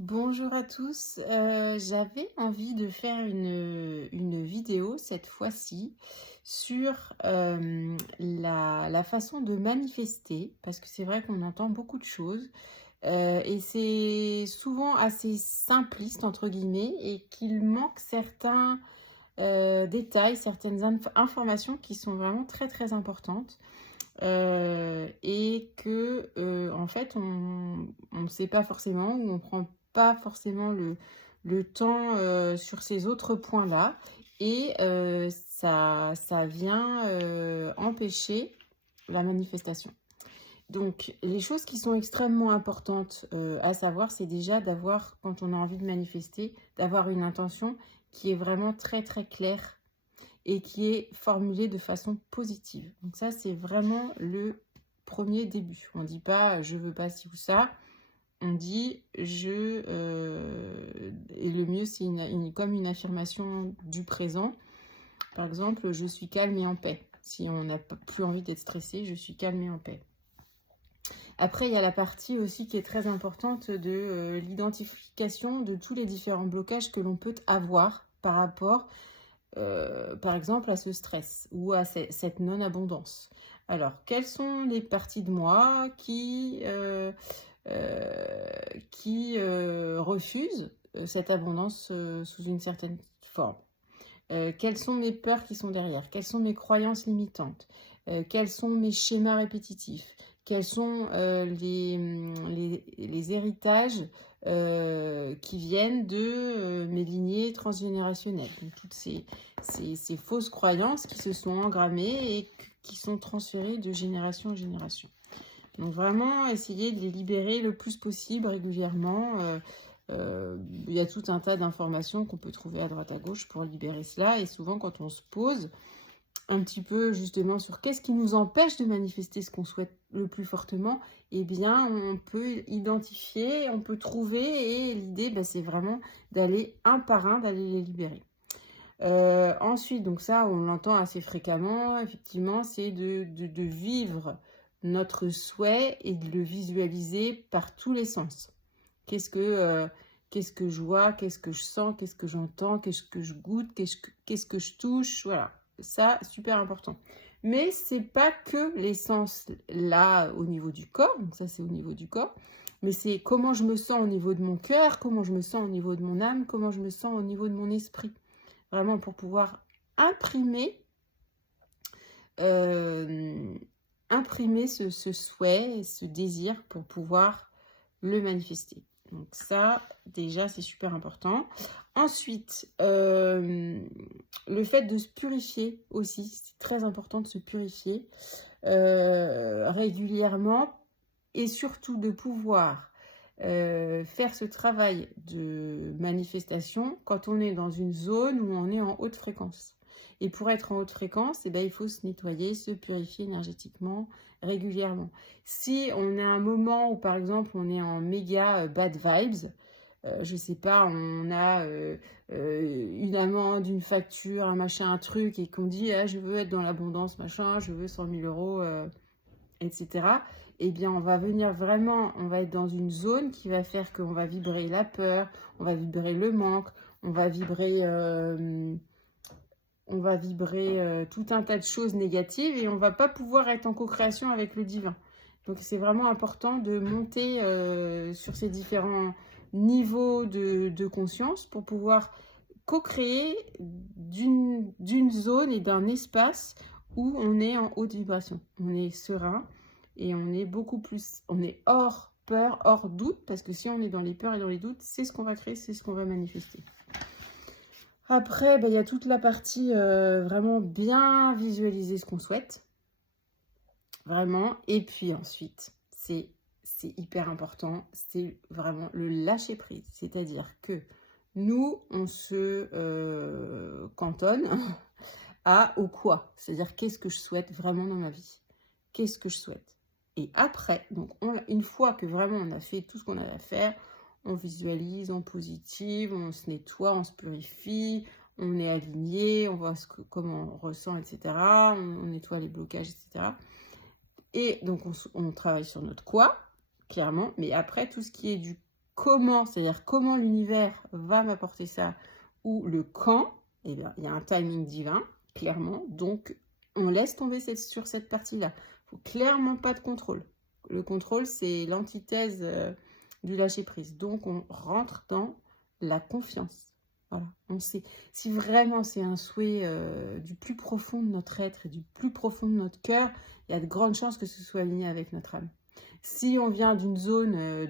Bonjour à tous, j'avais envie de faire une vidéo cette fois-ci sur la façon de manifester, parce que c'est vrai qu'on entend beaucoup de choses et c'est souvent assez simpliste, entre guillemets, et qu'il manque certains détails, certaines informations qui sont vraiment très très importantes. Et que, en fait, on ne sait pas forcément ou on prend pas forcément le temps, sur ces autres points-là et ça vient, empêcher la manifestation. Donc les choses qui sont extrêmement importantes, à savoir, c'est déjà d'avoir, quand on a envie de manifester, d'avoir une intention qui est vraiment très, très claire et qui est formulé de façon positive. Donc ça, c'est vraiment le premier début. On ne dit pas je veux pas ci ou ça. On dit et le mieux, c'est comme une affirmation du présent. Par exemple, je suis calme et en paix. Si on n'a plus envie d'être stressé, je suis calme et en paix. Après, il y a la partie aussi qui est très importante de l'identification de tous les différents blocages que l'on peut avoir par rapport par exemple, à ce stress ou à cette non-abondance. Alors, quelles sont les parties de moi qui refusent cette abondance sous une certaine forme? Quelles sont mes peurs qui sont derrière? Quelles sont mes croyances limitantes? Quels sont mes schémas répétitifs? Quels sont les héritages qui viennent de mes lignées transgénérationnelles? Donc, toutes ces fausses croyances qui se sont engrammées et qui sont transférées de génération en génération. Donc vraiment essayer de les libérer le plus possible régulièrement. Il y a tout un tas d'informations qu'on peut trouver à droite à gauche pour libérer cela. Et souvent, quand on se pose un petit peu justement sur qu'est-ce qui nous empêche de manifester ce qu'on souhaite le plus fortement, eh bien, on peut identifier, on peut trouver. Et l'idée, c'est vraiment d'aller un par un, d'aller les libérer. Ensuite, donc ça, on l'entend assez fréquemment, effectivement, c'est de vivre notre souhait et de le visualiser par tous les sens. Qu'est-ce que je vois, qu'est-ce que je sens, qu'est-ce que j'entends, qu'est-ce que je goûte, qu'est-ce que je touche, voilà. Ça, super important. Mais c'est pas que les sens là au niveau du corps, donc ça c'est au niveau du corps, mais c'est comment je me sens au niveau de mon cœur, comment je me sens au niveau de mon âme, comment je me sens au niveau de mon esprit. Vraiment pour pouvoir imprimer, euh, imprimer ce souhait, ce désir pour pouvoir le manifester. Donc ça, déjà, c'est super important. Ensuite, le fait de se purifier aussi, c'est très important de se purifier régulièrement et surtout de pouvoir faire ce travail de manifestation quand on est dans une zone où on est en haute fréquence. Et pour être en haute fréquence, il faut se nettoyer, se purifier énergétiquement régulièrement. Si on a un moment où, par exemple, on est en méga bad vibes, je sais pas, on a une amende, une facture, un machin, un truc, et qu'on dit ah, je veux être dans l'abondance, machin, je veux 100 000 euros, etc. Eh bien, on va venir vraiment, on va être dans une zone qui va faire qu'on va vibrer la peur, on va vibrer le manque, on va vibrer, tout un tas de choses négatives et on va pas pouvoir être en co-création avec le divin. Donc, c'est vraiment important de monter sur ces différents niveaux de conscience pour pouvoir co-créer d'une zone et d'un espace où on est en haute vibration. On est serein et on est beaucoup plus, on est hors peur, hors doute, parce que si on est dans les peurs et dans les doutes, c'est ce qu'on va créer, c'est ce qu'on va manifester. Après, il y a toute la partie vraiment bien visualiser ce qu'on souhaite, vraiment. Et puis ensuite, c'est hyper important, c'est vraiment le lâcher prise. C'est-à-dire que nous, on se cantonne au quoi. C'est-à-dire qu'est-ce que je souhaite vraiment dans ma vie. Qu'est-ce que je souhaite. Et après, donc une fois que vraiment on a fait tout ce qu'on a à faire, on visualise, on positive, on se nettoie, on se purifie, on est aligné, on voit comment on ressent, etc. On nettoie les blocages, etc. Et donc on travaille sur notre quoi, clairement, mais après tout ce qui est du comment, c'est-à-dire comment l'univers va m'apporter ça, ou le quand, eh bien, il y a un timing divin, clairement. Donc, on laisse tomber sur cette partie-là. Il faut clairement pas de contrôle. Le contrôle, c'est l'antithèse du lâcher-prise. Donc, on rentre dans la confiance. Voilà, on sait. Si vraiment c'est un souhait du plus profond de notre être et du plus profond de notre cœur, il y a de grandes chances que ce soit aligné avec notre âme. Si on vient d'une zone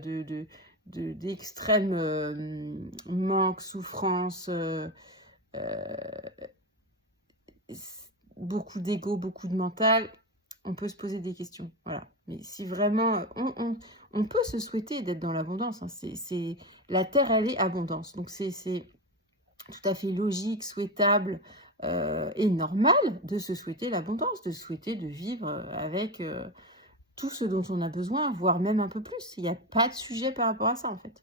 d'extrême manque, souffrance, beaucoup d'ego, beaucoup de mental, on peut se poser des questions. Voilà. Mais si vraiment, on peut se souhaiter d'être dans l'abondance. Hein. La terre, elle est abondance. Donc c'est tout à fait logique, souhaitable et normal de se souhaiter l'abondance, de souhaiter de vivre avec tout ce dont on a besoin, voire même un peu plus. Il n'y a pas de sujet par rapport à ça en fait.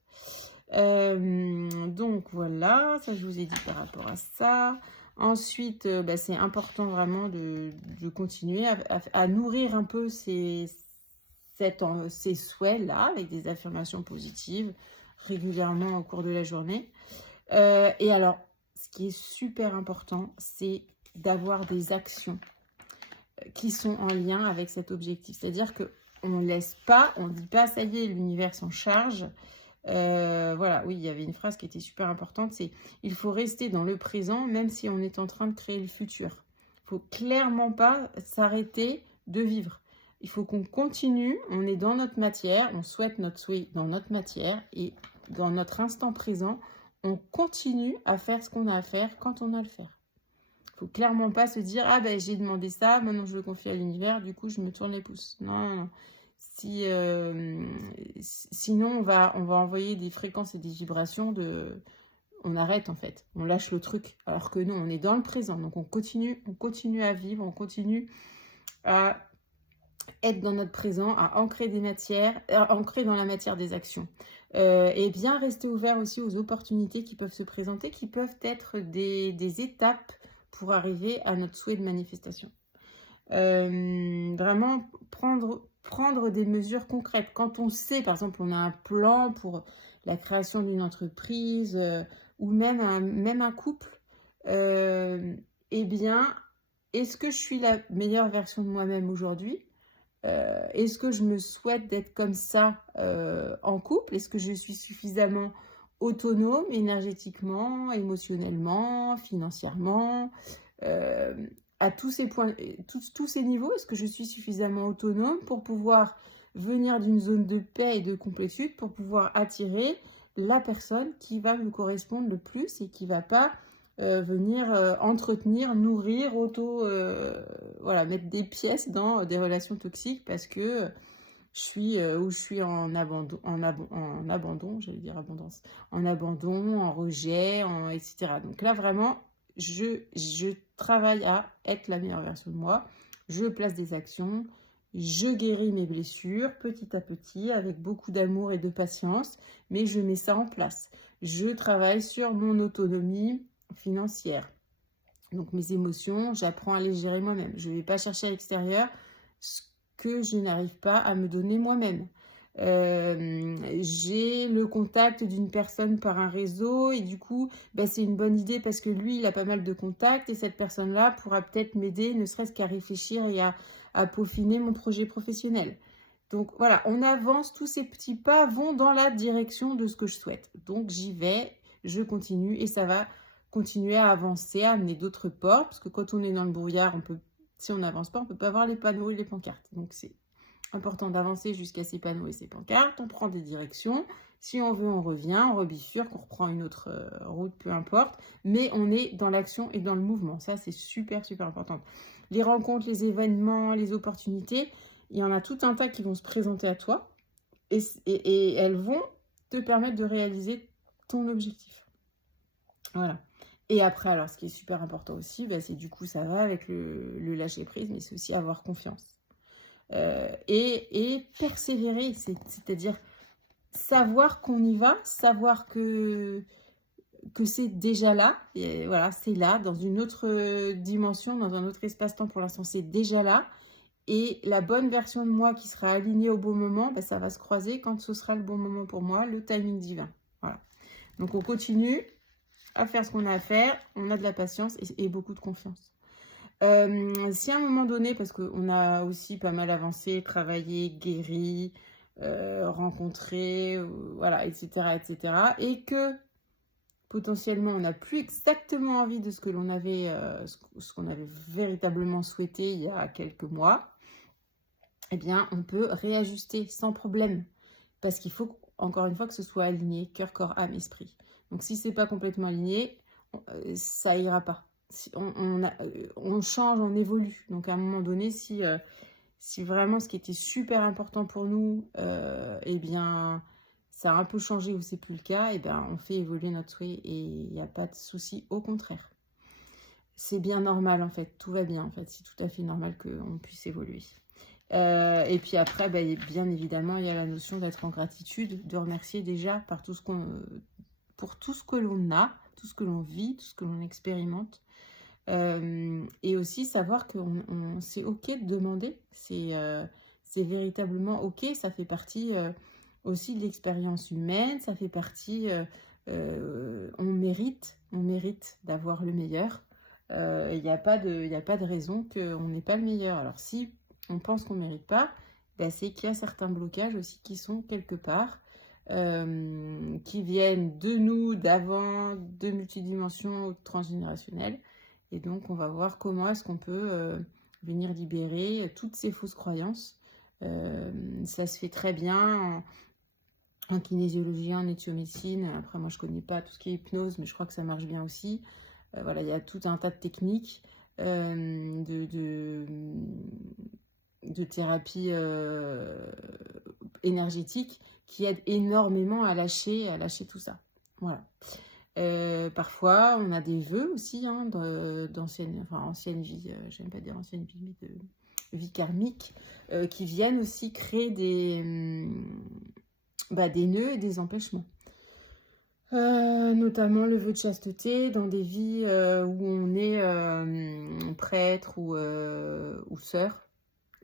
Donc voilà, ça je vous ai dit par rapport à ça. Ensuite, c'est important vraiment de continuer à nourrir un peu ces souhaits-là avec des affirmations positives régulièrement au cours de la journée. Et alors, ce qui est super important, c'est d'avoir des actions qui sont en lien avec cet objectif. C'est-à-dire qu'on ne laisse pas, on ne dit pas, ça y est, l'univers s'en charge. Voilà, oui, il y avait une phrase qui était super importante, c'est « Il faut rester dans le présent, même si on est en train de créer le futur. » Il ne faut clairement pas s'arrêter de vivre. Il faut qu'on continue, on est dans notre matière, on souhaite notre souhait dans notre matière, et dans notre instant présent, on continue à faire ce qu'on a à faire quand on a à le faire. Il ne faut clairement pas se dire « Ah ben j'ai demandé ça, maintenant je le confie à l'univers, du coup je me tourne les pouces. » Non, non, non. Sinon, on va envoyer des fréquences et des vibrations on arrête en fait, on lâche le truc. Alors que nous, on est dans le présent, donc on continue à vivre, on continue à être dans notre présent, à ancrer des matières, à ancrer dans la matière des actions. Et bien rester ouvert aussi aux opportunités qui peuvent se présenter, qui peuvent être des étapes pour arriver à notre souhait de manifestation. Vraiment prendre des mesures concrètes. Quand on sait, par exemple, on a un plan pour la création d'une entreprise ou même un couple, eh bien, est-ce que je suis la meilleure version de moi-même aujourd'hui? Est-ce que je me souhaite d'être comme ça en couple? Est-ce que je suis suffisamment autonome énergétiquement, émotionnellement, financièrement à tous ces points, tous ces niveaux, est-ce que je suis suffisamment autonome pour pouvoir venir d'une zone de paix et de complétude, pour pouvoir attirer la personne qui va me correspondre le plus et qui ne va pas venir entretenir, nourrir, voilà, mettre des pièces dans des relations toxiques parce que je suis en abandon, j'allais dire abondance, en abandon, en rejet, etc. Donc là, vraiment, je travaille à être la meilleure version de moi. Je place des actions, je guéris mes blessures petit à petit avec beaucoup d'amour et de patience, mais je mets ça en place. Je travaille sur mon autonomie financière. Donc mes émotions, j'apprends à les gérer moi-même. Je ne vais pas chercher à l'extérieur ce que je n'arrive pas à me donner moi-même. J'ai le contact d'une personne par un réseau et du coup c'est une bonne idée parce que lui il a pas mal de contacts et cette personne là pourra peut-être m'aider ne serait-ce qu'à réfléchir et à peaufiner mon projet professionnel. Donc voilà, on avance, tous ces petits pas vont dans la direction de ce que je souhaite, donc j'y vais, je continue et ça va continuer à avancer, à amener d'autres portes parce que quand on est dans le brouillard, si on n'avance pas, on ne peut pas voir les panneaux et les pancartes, donc c'est important d'avancer jusqu'à ces panneaux et ces pancartes. On prend des directions. Si on veut, on revient, on rebifurque, on reprend une autre route, peu importe. Mais on est dans l'action et dans le mouvement. Ça, c'est super, super important. Les rencontres, les événements, les opportunités, il y en a tout un tas qui vont se présenter à toi. Et elles vont te permettre de réaliser ton objectif. Voilà. Et après, alors, ce qui est super important aussi, c'est du coup, ça va avec le lâcher-prise, mais c'est aussi avoir confiance. Et persévérer, c'est-à-dire savoir qu'on y va, savoir que c'est déjà là, et voilà, c'est là, dans une autre dimension, dans un autre espace-temps pour l'instant, c'est déjà là, Et la bonne version de moi qui sera alignée au bon moment, ben, ça va se croiser quand ce sera le bon moment pour moi, le timing divin. Voilà. Donc on continue à faire ce qu'on a à faire, on a de la patience et beaucoup de confiance. Si à un moment donné, parce qu'on a aussi pas mal avancé, travaillé, guéri, rencontré, voilà, etc., et que potentiellement on n'a plus exactement envie de ce que l'on avait, ce qu'on avait véritablement souhaité il y a quelques mois, eh bien on peut réajuster sans problème, parce qu'il faut encore une fois que ce soit aligné, cœur, corps, âme, esprit. Donc si c'est pas complètement aligné, ça ira pas. On change, on évolue. Donc à un moment donné, si vraiment ce qui était super important pour nous, eh bien, ça a un peu changé ou c'est plus le cas, eh bien, on fait évoluer notre souhait et il n'y a pas de souci, au contraire. C'est bien normal en fait, tout va bien en fait, c'est tout à fait normal qu'on puisse évoluer. Et puis après, bien évidemment, il y a la notion d'être en gratitude, de remercier déjà pour tout ce que l'on a, tout ce que l'on vit, tout ce que l'on expérimente. Et aussi savoir que c'est ok de demander, c'est véritablement ok, ça fait partie aussi de l'expérience humaine, ça fait partie, on mérite d'avoir le meilleur. Il n'y a pas de raison qu'on n'ait pas le meilleur. Alors si on pense qu'on ne mérite pas, c'est qu'il y a certains blocages aussi qui sont quelque part, qui viennent de nous, d'avant, de multidimensions, transgénérationnelles. Et donc, on va voir comment est-ce qu'on peut venir libérer toutes ces fausses croyances. Ça se fait très bien en kinésiologie, en éthiomédecine. Après, moi, je ne connais pas tout ce qui est hypnose, mais je crois que ça marche bien aussi. Voilà, il y a tout un tas de techniques de thérapie énergétique qui aident énormément à lâcher tout ça. Voilà. Parfois, on a des vœux aussi ancienne vie, j'aime pas dire ancienne vie, mais de vie karmique, qui viennent aussi créer des nœuds et des empêchements. Notamment le vœu de chasteté dans des vies où on est prêtre ou sœur.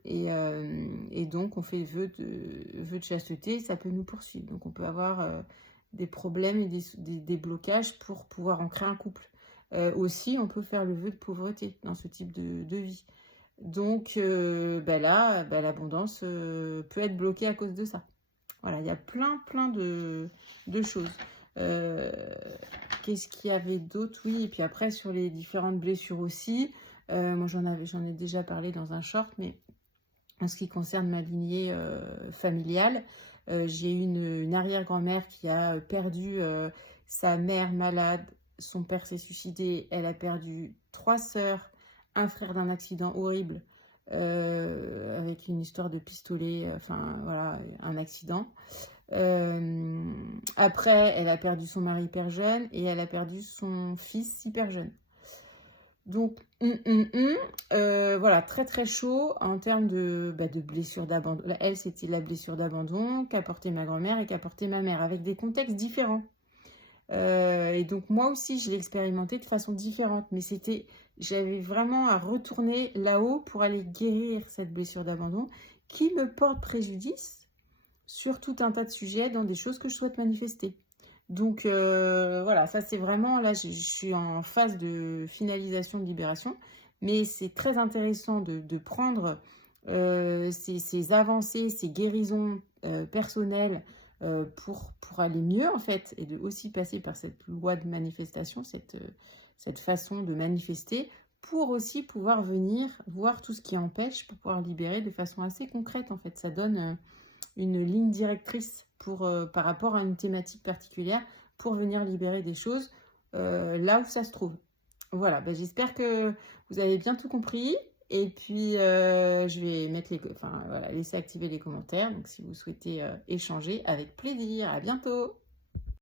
Et donc, on fait vœu de chasteté, ça peut nous poursuivre. Donc, on peut avoir des problèmes et des blocages pour pouvoir ancrer un couple. Aussi, on peut faire le vœu de pauvreté dans ce type de vie. Donc, là, l'abondance peut être bloquée à cause de ça. Voilà, il y a plein de choses. Qu'est-ce qu'il y avait d'autre? Oui, et puis après, sur les différentes blessures aussi. Moi, j'en ai déjà parlé dans un short, mais en ce qui concerne ma lignée familiale, j'ai une arrière-grand-mère qui a perdu sa mère malade, son père s'est suicidé, elle a perdu 3 sœurs, un frère d'un accident horrible, avec une histoire de pistolet, voilà, un accident. Après, elle a perdu son mari hyper jeune et elle a perdu son fils hyper jeune. Donc, voilà, très très chaud en termes de blessure d'abandon. Elle, c'était la blessure d'abandon qu'a porté ma grand-mère et qu'a porté ma mère, avec des contextes différents. Et donc, moi aussi, je l'ai expérimenté de façon différente. Mais j'avais vraiment à retourner là-haut pour aller guérir cette blessure d'abandon qui me porte préjudice sur tout un tas de sujets dans des choses que je souhaite manifester. Donc voilà, ça c'est vraiment, là je suis en phase de finalisation de libération, mais c'est très intéressant de prendre ces avancées, ces guérisons personnelles pour aller mieux en fait, et de aussi passer par cette loi de manifestation, cette façon de manifester, pour aussi pouvoir venir voir tout ce qui empêche, pour pouvoir libérer de façon assez concrète en fait. Ça donne une ligne directrice par rapport à une thématique particulière pour venir libérer des choses là où ça se trouve. Voilà, j'espère que vous avez bien tout compris. Et puis, je vais mettre laisser activer les commentaires. Donc, si vous souhaitez échanger, avec plaisir. À bientôt!